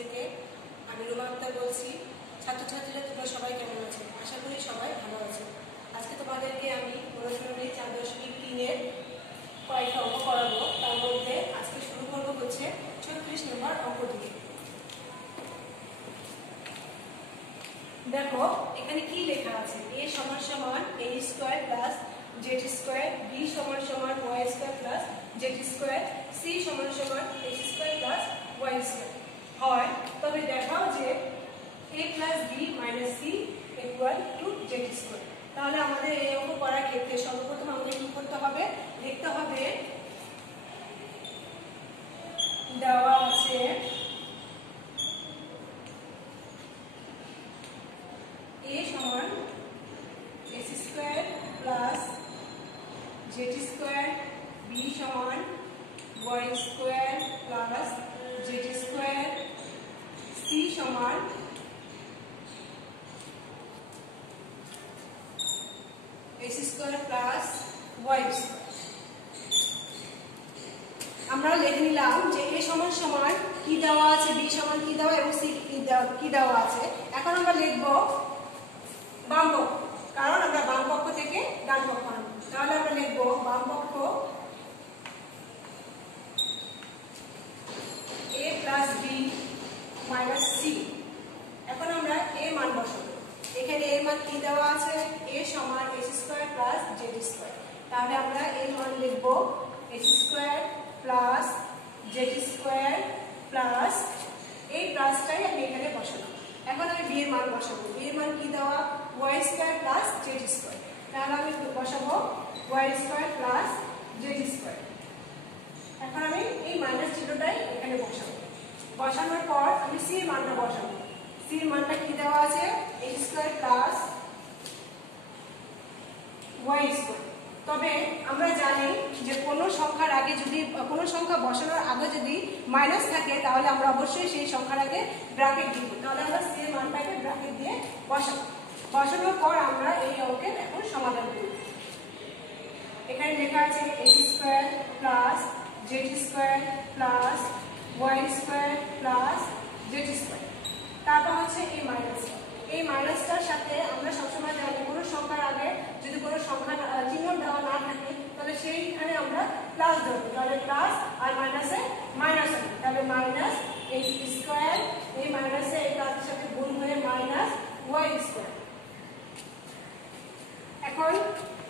থেকে। আমি রুমা আক্তার বলছি। ছাত্রছাত্রীরা তোমরা সবাই কেমন আছো? আশা করি সবাই ভালো আছো। আজকে তোমাদেরকে আমি অনুসরণী 4.3-এর কয়েকটা অঙ্ক করাবো। তার মধ্যে আজকে শুরু করবো হচ্ছে 36 নম্বর অঙ্ক দিয়ে। দেখো এখানে কি লেখা আছে, a সমান সমান a square plus z square, b সমান সমান y square plus z square, c সমান সমান x square plus y square হয়, তবে দেখাও যে a plus b minus c equal to z square. তাহলে আমাদের এই অঙ্ক করার ক্ষেত্রে সর্বপ্রথম আমাদের কি করতে হবে, দেখতে হবে দেওয়া আছে a সমান x square plus z square, b সমান y square plus z square, c সমান x square plus y square. আমরা লিখে নিলাম যে a সমান সমান কি দেওয়া আছে, b সমান কি দেওয়া এবং c কি দেওয়া আছে। এখন আমরা লিখব বাম পক্ষ, কারণ আমরা বাম পক্ষ থেকে ডান পক্ষ আনবো। তাহলে আমরা লিখব বাম পক্ষ a plus b minus c। এখন আমরা a মান বসাবো। এখানে a মান কি দেওয়া আছে, a সমান x square plus z square. তাহলে আমরা a মান লিখব x square plus z square plus এই প্লাসটাই আমি এখানে বসালাম। এখন আমি b এর মান বসাবো। b এর মান কি দেওয়া, y square plus z square. তাহলে আমি বসাবো y square plus z square. এখন আমি এই মাইনাস চিহ্নটাই এখানে বসাবো। বসানোর পর আমি c এর মানটা বসাবো। c এর মানটা কি দেওয়া আছে, x square plus y square. তবে আমরা জানি যে কোনো সংখ্যার আগে যদি কোনো সংখ্যা বসানোর আগে যদি মাইনাস থাকে তাহলে আমরা অবশ্যই সেই সংখ্যার আগে ব্র্যাকেট দিব। তাহলে আমরা c এর মানটাকে ব্র্যাকেট দিয়ে বসাবো। বসানোর পর আমরা এই অঙ্কের এখন সমাধান করব। এখানে লেখা আছে x square plus z square plus y square plus z square. তারপর হচ্ছে এই মাইনাসটা। এই মাইনাসটার সাথে আমরা সবসময় জানি কোনো সংখ্যার আগে যদি কোনো সংখ্যা চিহ্ন দেওয়া না থাকে তাহলে সেইখানে আমরা প্লাস দেবো। তাহলে প্লাস আর মাইনাসে মাইনাস হবে। তাহলে মাইনাস x স্কয়ার, এই মাইনাসে এই প্লাসের সাথে গুণ হয়ে মাইনাস y স্কয়ার। এখন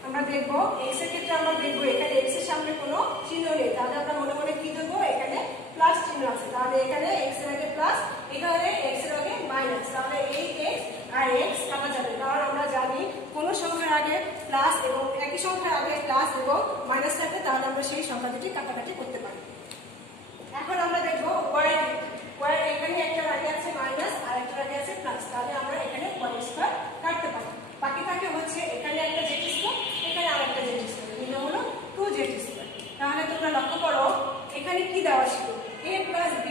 আমরা দেখব x এর ক্ষেত্রে আমরা দেখব এখানে x এর সামনে কোনো চিহ্ন নেই। তাহলে আমরা মনে মনে কি দেব, এখানে প্লাস চিহ্ন আছে। তাহলে এখানে x এর আগে প্লাস, এখানে x এর আগে মাইনাস। তাহলে এই x আর x কাটা যাবে, কারণ আমরা জানি কোন সংখ্যার আগে প্লাস এবং একই সংখ্যার আগে প্লাস এবং মাইনাস থাকে তাহলে আমরা সেই সংখ্যা দুটি কাটাকাটি করতে পারি। এখন আমরা দেখব y এখানে একটার আগে আছে মাইনাস আর একটার আগে আছে প্লাস। তাহলে আমরা এখানে y স্কয়ার কাটতে পারি। বাকি থাকে হচ্ছে এখানে একটা z স্কয়ার, এখানে আরেকটা z স্কয়ার, মিলে হলো 2z স্কয়ার। তাহলে তোমরা লক্ষ্য করো এখানে কি দেওয়া ছিল, a plus b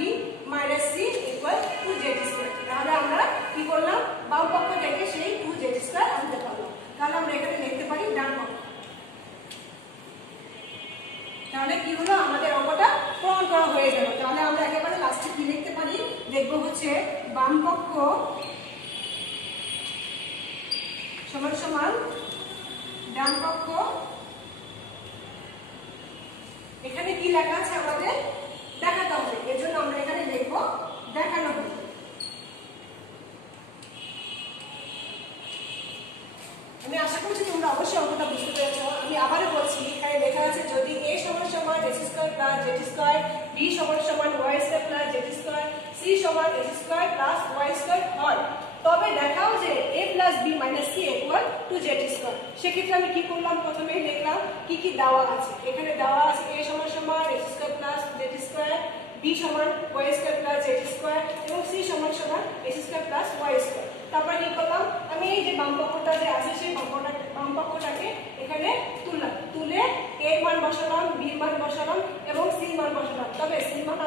minus c equal 2z square. তাহলে আমরা কি করলাম, বাম পক্ষ থেকে সেই 2z স্কয়ার আনতে পারলাম। তাহলে আমরা এখানে লিখতে পারি ডান পক্ষ। তাহলে কি হলো, আমাদের অঙ্কটা প্রমাণ করা হয়ে গেল। তাহলে আমরা একেবারে লাস্টে কি লিখতে পারি, দেখবো হচ্ছে বাম পক্ষ সমান সমান ডান পক্ষ। এখানে কি লেখা আছে আমাদের দেখাতে হবে, এর জন্য আমরা এখানে লিখবো দেখানো হবে। আমি আশা করছি তোমরা অবশ্যই অঙ্কটা বুঝতে পেরেছো। আমি আবারও বলছি, এখানে লেখা আছে যদি a সমান সমান x square plus z square, b সমান সমান y square plus z square, c সমান x square plus y square হয়, তবে দেখাও যে a plus b minus c equal to z square. সেক্ষেত্রে আমি কি করলাম, প্রথমেই লিখলাম কি কি দেওয়া আছে। এখানে দেওয়া আছে a সমান সমান x square plus z square, b সমান y square plus z square এবং c সমান সমান x square plus y square. তারপরে কি করলাম, আমি এই যে বাম পক্ষটা যে আছে সেই বাম পক্ষটাকে এখানে তুললাম। তুলে a মান বসালাম, b মান বসালাম এবং c মান বসালাম। তবে c মান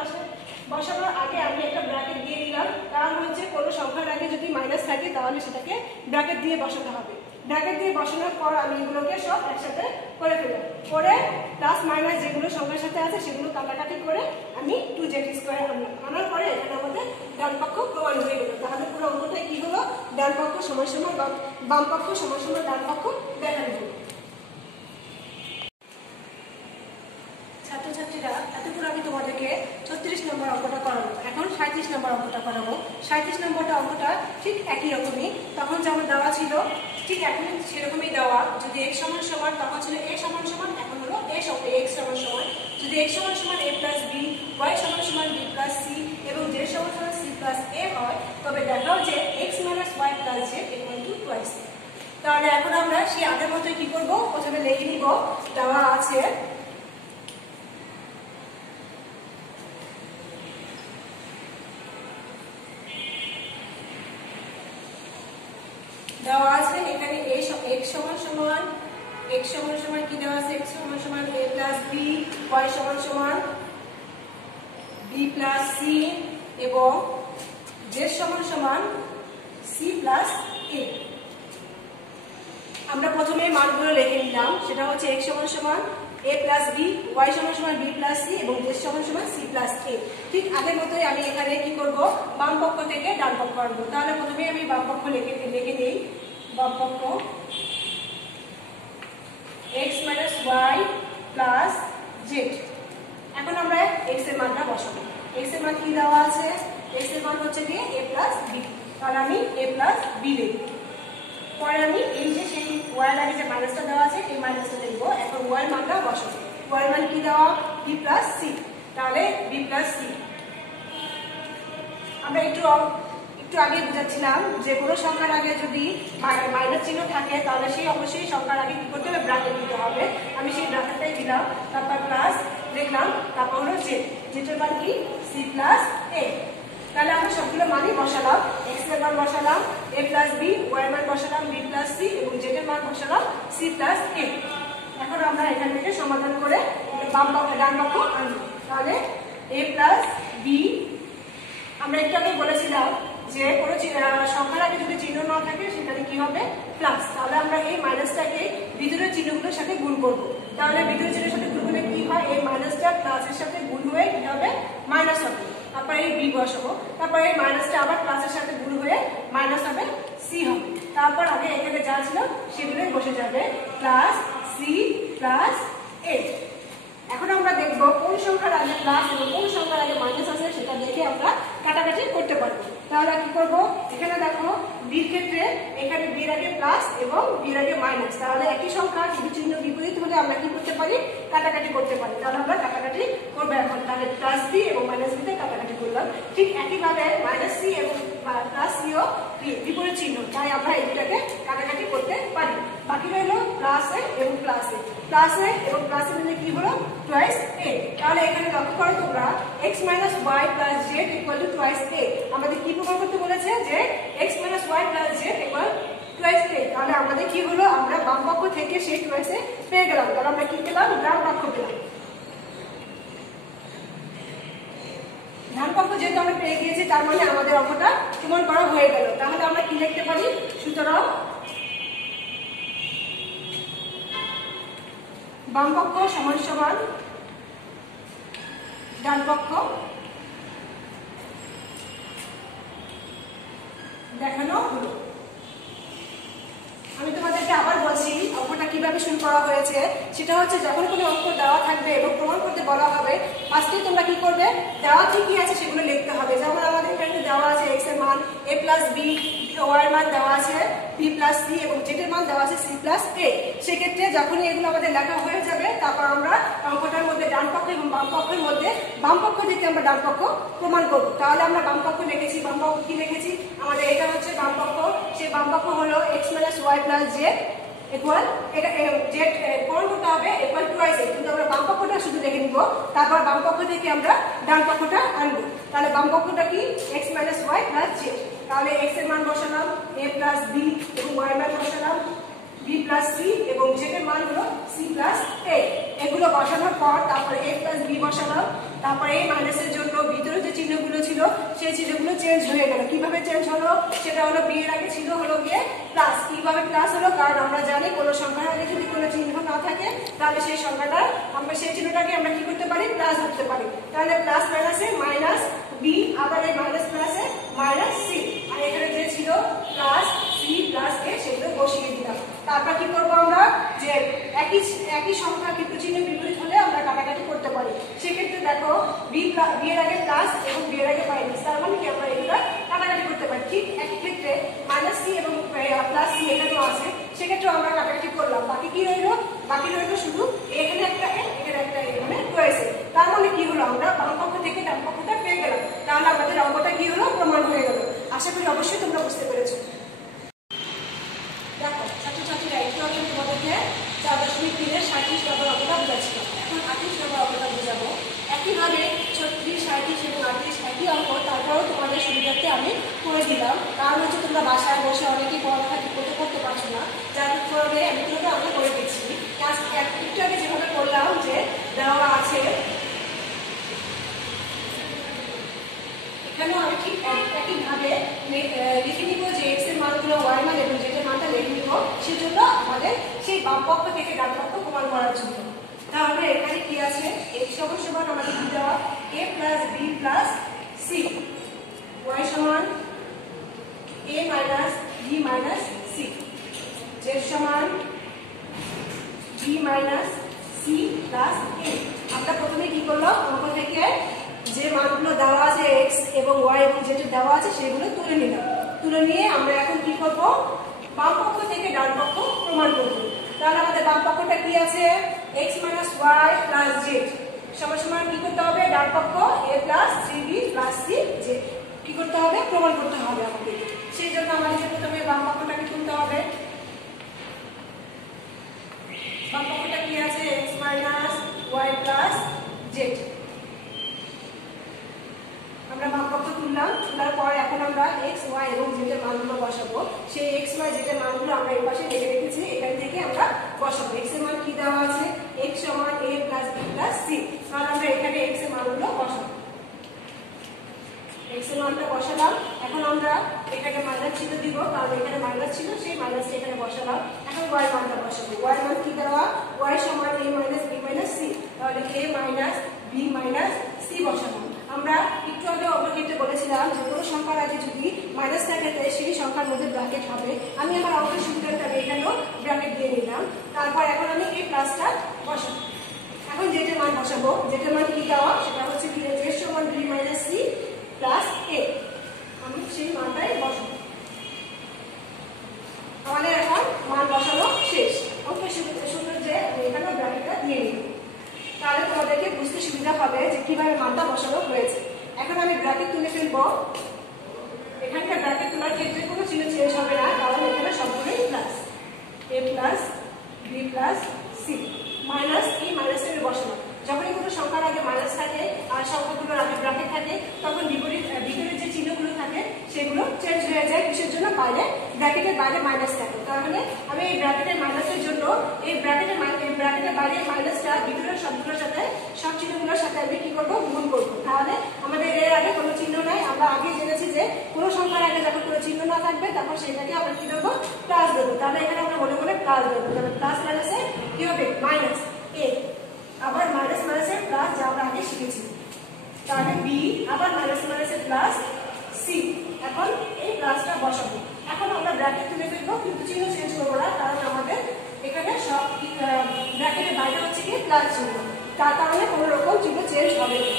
বসানোর আগে আমি একটা ব্র্যাকেট দিয়ে দিলাম, কারণ হচ্ছে কোনো সংখ্যার আগে যদি মাইনাস থাকে তাহলে সেটাকে ব্র্যাকেট দিয়ে বসাতে হবে। ব্র্যাকেট দিয়ে বসানোর পর আমি এগুলোকে সব একসাথে করে ফেললাম, করে প্লাস মাইনাস যেগুলো সংখ্যার সাথে আছে সেগুলো কাটাকাটি করে আমি 2z² আনলাম। আনার পরে এখানে আমাদের ডান পক্ষ প্রমাণ হয়ে গেল। তাহলে পুরো অঙ্কটা কি হলো, ডান পক্ষ সমান সমান বাম পক্ষ সমান সমান ডান পক্ষ দেখানো হলো। ছাত্রছাত্রীরা এতক্ষণ আমি তোমাদেরকে 36 নম্বর অঙ্কটা করাবো, এখন 37 নম্বর অঙ্কটা করাবো। 37 নম্বরটা অঙ্কটা ঠিক একই রকমই, তখন যেমন দেওয়া ছিল ঠিক এখন সেরকমই দেওয়া। যদি x সমান সমান তখন ছিল a সমান সমান, এখন হলো x সমান সমান। যদি x সমান সমান a প্লাস b, y সমান সমান b প্লাস c এবং z সমান সমান c প্লাস a হয়, তবে দেখাও যে x minus y plus z equal to twice. তাহলে এখন আমরা সেই আগের মতোই কি করবো, প্রথমে লিখে নিব দেওয়া আছে এখানে x সমান সমান কি দেওয়া আছে, x সমান সমান a প্লাস b, y সমান সমান b প্লাস c এবং z সমান সমান c প্লাস a। আমরা প্রথমে মানগুলো লিখে নিলাম, সেটা হচ্ছে x সমান সমান a প্লাস b, y সমান সমান b প্লাস c এবং z সমান সমান c প্লাস a। ঠিক আগের মতোই আমি এখানে কি করব, বাম পক্ষ থেকে ডান পক্ষ আনবো। তাহলে প্রথমে আমি বাম পক্ষ লিখে নিই, বাম পক্ষ x minus y plus z। এখন আমরা x এর মানটা বসাবো। x এর মান কি দেওয়া আছে, x এর মান হচ্ছে কি a প্লাস b, তাহলে আমি a প্লাস b লিখব। পরে আমি এই যে সেই y এর আগে যে মাইনাসটা দেওয়া আছে এই মাইনাসটা লিখব। এখন y এর মানটা বসাবো। y এর মান কি দেওয়া, b প্লাস c, তাহলে b প্লাস c। আমরা একটু আগে বুঝাচ্ছিলাম যে কোনো সংখ্যার আগে যদি মাইনাস চিহ্ন থাকে তাহলে সেই অবশ্যই সংখ্যার আগে কি করতে হবে, ব্র্যাকেট দিতে হবে। আমি সেই ব্র্যাকেটটাই দিলাম, তারপর প্লাস লিখলাম, তারপর হলো যেটার মান কি c প্লাস a। তাহলে আমরা সবগুলো মানই বসালাম, x এর মান বসালাম a প্লাস b, y এর মান বসালাম b প্লাস c এবং z এর মান বসালাম c প্লাস a। এখন আমরা এখান থেকে সমাধান করে ডান পক্ষ আনবো। তাহলে a প্লাস b, আমরা একটু আগে বলেছিলাম যে কোনো সংখ্যার আগে যদি চিহ্ন না থাকে সেখানে কি হবে, প্লাস। তাহলে আমরা এই মাইনাসটাকে ভিতরের চিহ্নগুলোর সাথে গুণ করব। তাহলে ভিতরের চিহ্নের সাথে গুণ করলে কি হয়, এই মাইনাসটা প্লাসের সাথে গুণ হয়ে কি হবে, মাইনাস হবে। তারপর এই b বসাবো, তারপর এই মাইনাসটা আবার প্লাসের সাথে গুণ হয়ে মাইনাস হবে, c হবে। তারপর আগে এখানে যা ছিল সেগুলোই বসে যাবে, প্লাস c প্লাস a। এখন আমরা দেখব কোন সংখ্যার আগে প্লাস এবং কোন সংখ্যার আগে মাইনাস আছে সেটা দেখে আমরা কাটাকাটি করতে পারবো। তাহলে কি করব, এখানে দেখো বির ক্ষেত্রে এখানে বির আগে প্লাস এবং বির আগে মাইনাস, তাহলে একই সংখ্যা কিন্তু চিহ্ন বিপরীত হলে আমরা কি করতে পারি, কাটাকাটি করতে পারি। তাহলে আমরা কাটাকাটি করবো এখন। তাহলে প্লাস বি এবং মাইনাস বিতে কাটাকাটি করলাম। ঠিক একইভাবে মাইনাস সি এবং প্লাস সিও বিপরীত চিহ্ন, তাই আমরা এটাকে কাটাকাটি করতে পারি। বাকি রইল প্লাস এ এবং প্লাস এ। প্লাস এ এবং প্লাস এ মিলে কি হলো, টুয়াইস এ। তাহলে এখানে লক্ষ্য করো তোমরা x minus Y plus Z equal to twice A. আমাদের কি প্রমাণ করতে বলেছে যে x minus Y plus Z equal twice A. তাহলে আমাদের কি হলো, আমরা বাম পক্ষ থেকে সেই টুয়াইস এ পেয়ে গেলাম। তাহলে আমরা কি পেলাম, ডান পক্ষ পেলাম। ডান পক্ষ যেহেতু আমরা পেয়ে গিয়েছি তার মানে আমাদের অঙ্কটা প্রমাণ করা হয়ে গেল। তাহলে আমরা কি লিখতে পারি, সুতরাং বাম পক্ষ সমান সমান ডান পক্ষ দেখানো হলো। আমি তোমাদেরকে আবার বলছি অঙ্কটা কিভাবে শুরু করা হয়েছে। সেটা হচ্ছে যখন কোনো অঙ্ক দেওয়া থাকবে এবং প্রমাণ করতে বলা হবে, ফার্স্টে তোমরা কি করবে, দেওয়া ঠিকই আছে সেগুলো লিখতে হবে। যেমন আমাদের এখানে দেওয়া আছে x এর মান a প্লাস b, y এর মান দেওয়া আছে b প্লাস c এবং z এর মান দেওয়া আছে c প্লাস a। সেক্ষেত্রে যখনই এগুলো আমাদের লেখা হয়ে যাবে তারপর আমরা অঙ্কটার মধ্যে ডান পক্ষ এবং বাম পক্ষের মধ্যে বাম পক্ষ থেকে আমরা ডান পক্ষ প্রমাণ করবো। তাহলে আমরা বাম পক্ষ লিখেছি, বাম পক্ষ কি লিখেছি, আমাদের এটা হচ্ছে বাম পক্ষ। সেই বাম পক্ষ হলো x minus Y plus Z equal, এটা জেড প্রমাণ করতে হবে ইকুয়াল টুয়াইস এ, কিন্তু আমরা বাম পক্ষটা শুধু লিখে নিব। তারপর বাম পক্ষ থেকে আমরা ডান পক্ষটা আনবো। তাহলে বাম পক্ষটা কি, x minus Y plus z. তাহলে x এর মান বসালাম a প্লাস b এবং y এর মান বসালাম b প্লাস c এবং z এর মান হলো c প্লাস a। এগুলো বসানোর পর তারপর a প্লাস b বসালাম, b তারপরে এই মাইনাসের জন্য ভিতরে যে চিহ্নগুলো ছিল সেই চিহ্নগুলো চেঞ্জ হয়ে গেল। কিভাবে চেঞ্জ হলো? সেটা হলো বি এর আগে ছিল হলো গিয়ে প্লাস। কিভাবে প্লাস হলো? কারণ আমরা জানি কোনো সংখ্যার আগে যদি কোনো চিহ্ন না থাকে তাহলে সেই সংখ্যাটা আমরা সেই চিহ্নটাকে আমরা কি করতে পারি? প্লাস ধরতে পারি। তাহলে প্লাস মাইনাসে মাইনাস বি, আবার এই মাইনাস প্লাসে মাইনাস সি, আর এখানে যে ছিল প্লাস সি প্লাস এ সেগুলো বসিয়ে দিলাম। তারপর কি করবো আমরা? যে একই সংখ্যা কিন্তু চিহ্ন বিপরীত হলে আমরা কাটাকাটি করতে পারি। সেক্ষেত্রে দেখো বি এর আগে প্লাস এবং বি এর আগে মাইনাস, তার মানে কি আমরা এগুলো কাটাকাটি করতে পারি। ঠিক একই ক্ষেত্রে মাইনাস সি এবং প্লাস সি এখানেও আছে, সেক্ষেত্রে আমরা কাটাকাটি করলাম। বাকি কি রইল? বাকি রইল শুধু এখানে একটা এ, এখানে একটা এ মানে রয়েছে। তার মানে কি হলো? আমরা বাম পক্ষ থেকে ডান পক্ষটা পেয়ে গেলাম। তাহলে আমাদের অঙ্কটা কি হলো? প্রমাণ হয়ে গেল। আশা করি অবশ্যই তোমরা বুঝতে পেরেছো। দেখো ছাত্রছাত্রীরা, একটু আগে তোমাদেরকে 4.3-এর 37 নম্বর অঙ্কটা বুঝাচ্ছিলাম। এখন 38 নম্বর অঙ্কটা বুঝাবো। একইভাবে 36, 37 এবং 38 একই অঙ্ক, তারপরেও তোমাদের সুবিধার্থে আমি করে দিলাম। কারণ হচ্ছে তোমরা বাসায় বসে অনেকেই পড়ালেখা ঠিক করতে পারছো না, যার ফলে আমি তোমাকে আমরা করে দিচ্ছি। একটু আগে যেভাবে করলাম যে দেওয়া আছে, এখানেও আমি ঠিক একইভাবে লিখে নিব যে এক্স এর মানগুলো ওয়াই মান এবং জেড এর মানটা লিখে নিব। সেজন্য আমাদের সেই বাম পক্ষ থেকে ডান পক্ষ প্রমাণ করার জন্য। তাহলে এখানে কি আছে? এক্স সমান আমাদের কি দেওয়া? A plus B plus C, Y সমান A minus B minus C, Z সমান B minus C plus A. আমরা প্রথমে কি করলাম? অঙ্ক থেকে যে মানগুলো দেওয়া আছে এক্স এবং ওয়াই এবং যেটা দেওয়া আছে সেগুলো তুলে নিলাম। তুলে নিয়ে আমরা এখন কি করব? বাম পক্ষ থেকে ডান পক্ষ প্রমাণ করব। তাহলে আমাদের বাম পক্ষটা কি আছে? X minus Y plus Z সমান সমান কি করতে হবে? ডান পক্ষ A plus 3b plus C Z কি করতে হবে? প্রমাণ করতে হবে আমাদের। সেই জন্য আমাদেরকে প্রথমে বাম পক্ষটাকে তুলতে হবে। বাম পক্ষটা কি আছে? X minus Y plus z. আমরা বাম পক্ষ তুললাম। তোলার পর এখন আমরা এক্স ওয়াই এবং জেড এর মানগুলো বসাবো। সেই এক্স ওয়াই জেড এর মানগুলো আমরা এই পাশে লিখে রেখেছি, এখান থেকে আমরা বসাবো। এক্স এর মান কি দেওয়া আছে? এক্স সমান এ প্লাস বি প্লাস সি। তাহলে আমরা এখানে এক্স এর মানগুলো বসাবো। এক্স এর মানটা বসালাম। এখন আমরা এখানে মাইনাস চিহ্ন দিব, কারণ এখানে মাইনাস ছিল, সেই মাইনাসটা এখানে বসালাম। এখন ওয়াই মানটা বসাবো। ওয়াই মান কি দেওয়া? ওয়াই সমান A minus B minus C. তাহলে এ মাইনাস বি মাইনাস সি বসাবো। আমরা একটু আগে অঙ্কক্ষেত্রে বলেছিলাম যে কোনো সংখ্যার আগে যদি মাইনাস থাকে তাহলে সেই সংখ্যার মধ্যে ব্র্যাকেট হবে। আমি আমার অঙ্কের সুবিধার্থে আমি এখানেও ব্র্যাকেট দিয়ে নিলাম। তারপর এখন আমি এই প্লাসটা বসাবো। এখন যেটার মান বসাবো, যেটার মান কি দেওয়া? সেটা হচ্ছে কি? জেড সমান বি মাইনাস সি প্লাস এ। আমি সেই মানটাই বসাবো। আমাদের এখন মান বসানো শেষ। অঙ্কের সুবিধার্থে আমি এখানেও ব্র্যাকেটটা দিয়ে নিলাম। তাহলে তোমাদেরকে বুঝতে সুবিধা হবে যে কিভাবে মানটা বসানো হয়েছে। এখন আমি ব্র্যাকেট তুলে ফেলবো। এখানকার ব্র্যাকেট তোলার ক্ষেত্রে কোনো চিহ্ন চেঞ্জ হবে না, কারণ এখানে সবগুলোই plus. A plus B plus C minus এই মাইনাসটা বসানো। যখনই কোনো সংখ্যার আগে মাইনাস থাকে আর সংখ্যাগুলোর আগে ব্র্যাকেট থাকে, তখন বিপরীত যে চিহ্নগুলো থাকে সেগুলো চেঞ্জ হয়ে যায়। কিসের জন্য? বাইরে ব্র্যাকেটের বাইরে মাইনাস থাকে। তাহলে আমি এই ব্র্যাকেটের মাইনাসের জন্য এই ব্র্যাকেটের বাইরে মাইনাসটা ভিতরের সবগুলোর সাথে, সব চিহ্নগুলোর সাথে আমি কি করবো? গুণ করবো। তাহলে আমাদের এর আগে কোনো চিহ্ন নাই। আমরা আগে জেনেছি যে কোনো সংখ্যার আগে যখন কোনো চিহ্ন না থাকবে তখন সেটাকে আমরা কি দেবো? প্লাস দেবো। তাহলে এখানে আমরা মনে মনে প্লাস দেবো। তাহলে প্লাস মাইনাসে কি হবে? মাইনাস এ, আবার মাইনাস মাইনাসের প্লাস, যা আমরা আগে শিখেছি। তাহলে বি, আবার মাইনাস মাইনাসের প্লাস সি। এখন এই প্লাসটা বসাবো। এখন আমরা ব্র্যাকেট তুলে ফেলবো, কিন্তু চিহ্ন চেঞ্জ করবো না, কারণ আমাদের এখানে সব ব্র্যাকেটের বাইরে হচ্ছে কি? প্লাস চিহ্ন। তার কারণে কোনো রকম চিহ্ন চেঞ্জ হবে না।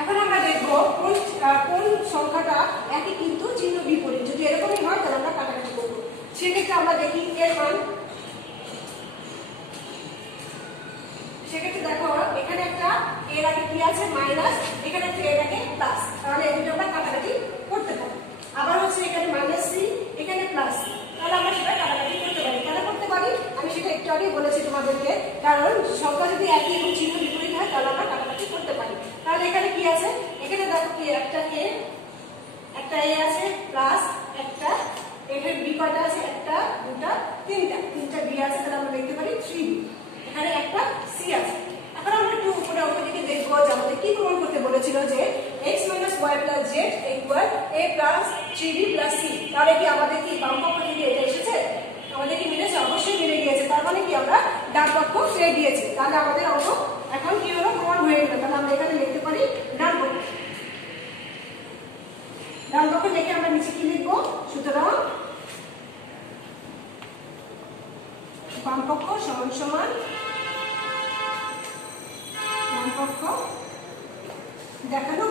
এখন আমরা দেখবো কোন সংখ্যাটা একই কিন্তু চিহ্ন বিপরীত। যদি এরকমই হয় তাহলে আমরা কাটাকাটি করবো। সেক্ষেত্রে আমরা দেখি এর মান। সেক্ষেত্রে দেখো এখানে একটা এর আগে কি আছে? মাইনাস, এখানে একটা এর আগে প্লাস। তাহলে এই দুটো আমরা কাটাকাটি করতে পারি। আবার হচ্ছে এখানে মাইনাস সি, এখানে প্লাস সি। তাহলে আমরা সেটা কাটাকাটি করতে পারি। কেন করতে পারি আমি সেটা একটু আগেই বলেছি তোমাদেরকে। কারণ সংখ্যা যদি একই এবং চিহ্ন বিপরীত হয় তাহলে আমরা কাটাকাটি করতে পারি। তাহলে এখানে কি আছে? এখানে দেখো কি একটা এ আছে প্লাস একটা, এখানে বি কয়টা আছে? একটা, দুটা, তিনটা বি আছে। তাহলে আমরা লিখতে পারি 3b। এখানে একটা সি আছে। এখন আমরা একটু নম্বরের অঙ্কটিকে দেখবো, যে আমাদের কি প্রমাণ করতে বলেছিল যে x minus y plus z equal a plus 3b plus c। তাহলে কি আমাদের কি বাম পক্ষ থেকে এটা এসেছে? আমাদের কি মিলেছে? অবশ্যই মিলে গিয়েছে। তার মানে কি আমরা ডান পক্ষ পেয়ে গিয়েছি। তাহলে আমাদের অঙ্ক এখন কি হলো? প্রমাণ হয়ে গেল। তাহলে আমরা এখানে লিখতে পারি ডান পক্ষ। ডান পক্ষ লিখে আমরা নিচে কি লিখবো? সুতরাং বাম পক্ষ সমান সমান ডান পক্ষ দেখানো।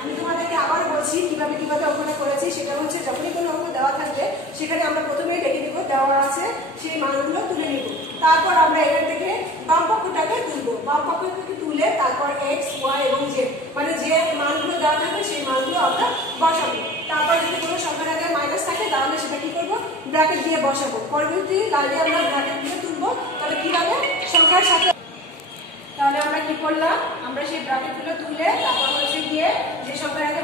আমি তোমাদেরকে আবার বলছি কিভাবে কিভাবে অঙ্কটা করেছি। সেটা হচ্ছে যখনই কোনো অঙ্ক দেওয়া থাকবে সেখানে আমরা প্রথমেই লিখে দিব দেওয়া আছে সেই মানগুলো তুলে নিব। তারপর আমরা এখান থেকে বাম পক্ষটাকে তুলবো। বাম পক্ষটাকে তুলে তারপর x, y এবং z মানে যে মানগুলো দেওয়া থাকবে সেই মানগুলো আমরা বসাবো। তারপর যদি কোনো সংখ্যার আগে মাইনাস থাকে তাহলে সেটা কি করবো? ব্র্যাকেট দিয়ে বসাবো। পরবর্তী লাইনে আমরা ব্র্যাকেট দিয়ে তুলবো। তাহলে কি হবে? সংখ্যার সাথে। তাহলে আমরা কি করলাম? আমরা সেই ব্র্যাকেটগুলো তুলে তারপর হচ্ছে গিয়ে যে সংখ্যার আগে,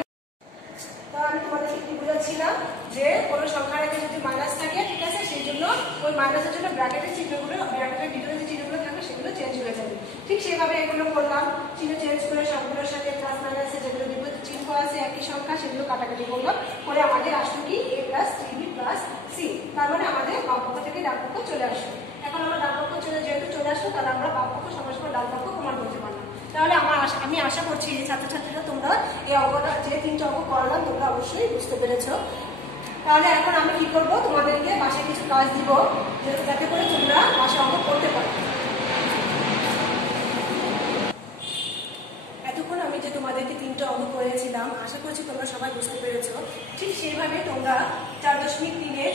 আমি তোমাদেরকে কি বুঝাচ্ছিলাম যে কোনো সংখ্যার আগে যদি মাইনাস থাকে, ঠিক আছে, সেই জন্য ওই মাইনাসের জন্য ব্র্যাকেটের চিহ্নগুলো, ব্র্যাকেটের ভিতরে যে চিহ্নগুলো থাকবে সেগুলো চেঞ্জ হয়ে যাবে। ঠিক সেভাবে এগুলো করলাম, চিহ্ন চেঞ্জ করে সবগুলোর সাথে প্লাস মাইনাসে যেগুলো বিপরীত চিহ্ন আছে একই সংখ্যা সেগুলো কাটাকাটি করলাম। করে আমাদের আসলো কি a plus 3b plus c। তার মানে আমাদের বাম পক্ষ থেকে ডান পক্ষ চলে আসলো। এখন আমরা ডান পক্ষ যেহেতু চলে আসলো তাহলে আমরা বাম পক্ষ সমান সমান ডান পক্ষ প্রমাণ করতে পারলাম। তাহলে আমি আশা করছি যে ছাত্রছাত্রীরা তোমরা এই অঙ্কটা যে 3টা অঙ্ক করলাম তোমরা অবশ্যই বুঝতে পেরেছো। তাহলে এখন আমি কি করব? তোমাদেরকে বাসায় কিছু কাজ দিব যাতে করে তোমরা বাসায় অঙ্ক করতে পারো। এতক্ষণ আমি যে তোমাদেরকে 3টা অঙ্ক করেছিলাম আশা করছি তোমরা সবাই বুঝতে পেরেছো। ঠিক সেইভাবে তোমরা 4.3-এর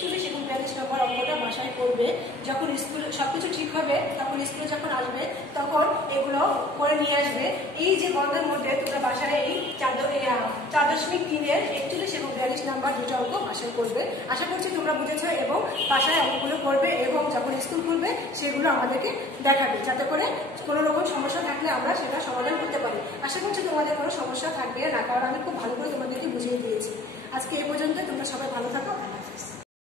41 এবং 42 নম্বর অঙ্কটা বাসায় করবে। যখন স্কুলে সবকিছু ঠিক হবে তখন স্কুলে যখন আসবে তখন এগুলো করে নিয়ে আসবে। এই যে বন্ধের মধ্যে তোমরা বাসায় এই 4.3-এর 41 এবং 42 নম্বর দুটো অঙ্ক বাসায় করবে। আশা করছি তোমরা বুঝেছো এবং বাসায় অঙ্কগুলো করবে এবং যখন স্কুল খুলবে সেগুলো আমাদেরকে দেখাবে যাতে করে কোনো রকম সমস্যা থাকলে আমরা সেটা সমাধান করতে পারি। আশা করছি তোমাদের কোনো সমস্যা থাকবে না, কারণ আমি খুব ভালো করে তোমাদেরকে বুঝিয়ে দিয়েছি। আজকে এই পর্যন্ত, তোমরা সবাই ভালো থাকো।